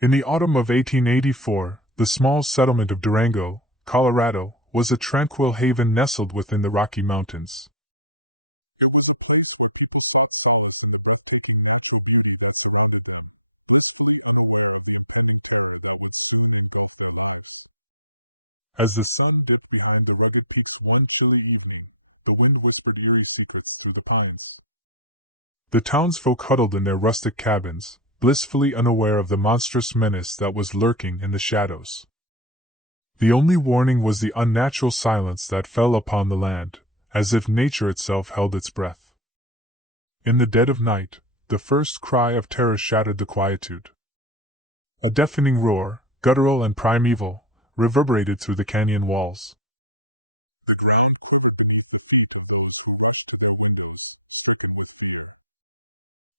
In the autumn of 1884, the small settlement of Durango, Colorado, was a tranquil haven nestled within the Rocky Mountains. It was a place where people sought solace in the breathtaking natural beauty that surrounded them, virtually unaware of the impending terror that was soon to engulf their lives. As the sun dipped behind the rugged peaks one chilly evening, the wind whispered eerie secrets through the pines. The townsfolk huddled in their rustic cabins, blissfully unaware of the monstrous menace that was lurking in the shadows. The only warning was the unnatural silence that fell upon the land, as if nature itself held its breath. In the dead of night, the first cry of terror shattered the quietude. A deafening roar, guttural and primeval, reverberated through the canyon walls.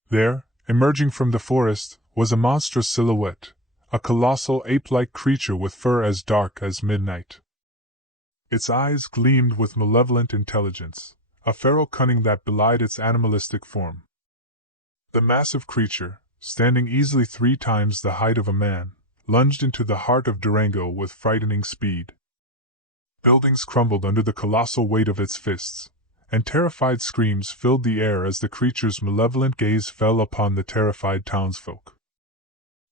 There, emerging from the forest, was a monstrous silhouette, a colossal ape-like creature with fur as dark as midnight. Its eyes gleamed with malevolent intelligence, a feral cunning that belied its animalistic form. The massive creature, standing easily 3 times the height of a man, lunged into the heart of Durango with frightening speed. Buildings crumbled under the colossal weight of its fists, and terrified screams filled the air as the creature's malevolent gaze fell upon the terrified townsfolk.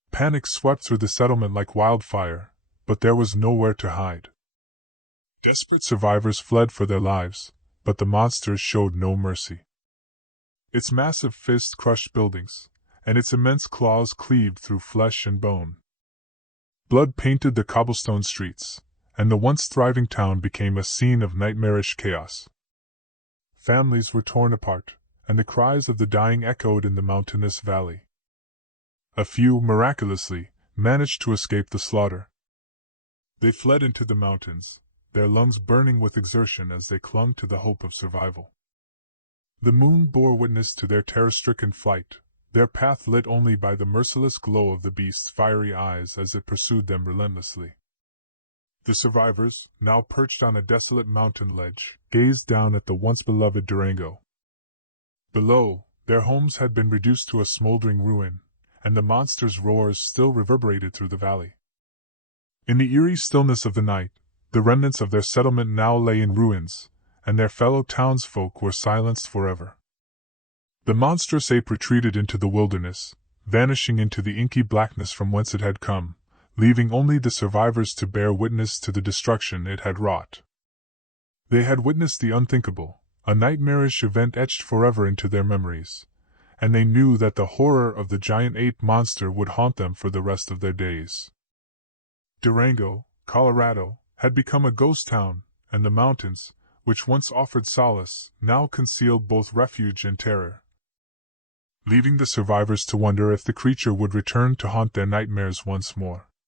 Panic swept through the settlement like wildfire, but there was nowhere to hide. Desperate survivors fled for their lives, but the monster showed no mercy. Its massive fists crushed buildings, and its immense claws cleaved through flesh and bone. Blood painted the cobblestone streets, and the once thriving town became a scene of nightmarish chaos. Families were torn apart, and the cries of the dying echoed in the mountainous valley. A few, miraculously, managed to escape the slaughter. They fled into the mountains, their lungs burning with exertion as they clung to the hope of survival. The moon bore witness to their terror-stricken flight, their path lit only by the merciless glow of the beast's fiery eyes as it pursued them relentlessly. The survivors, now perched on a desolate mountain ledge, gazed down at the once beloved Durango. Below, their homes had been reduced to a smoldering ruin, and the monster's roars still reverberated through the valley. In the eerie stillness of the night, the remnants of their settlement now lay in ruins, and their fellow townsfolk were silenced forever. The monstrous ape retreated into the wilderness, vanishing into the inky blackness from whence it had come, leaving only the survivors to bear witness to the destruction it had wrought. They had witnessed the unthinkable, a nightmarish event etched forever into their memories, and they knew that the horror of the giant ape monster would haunt them for the rest of their days. Durango, Colorado, had become a ghost town, and the mountains, which once offered solace, now concealed both refuge and terror, leaving the survivors to wonder if the creature would return to haunt their nightmares once more.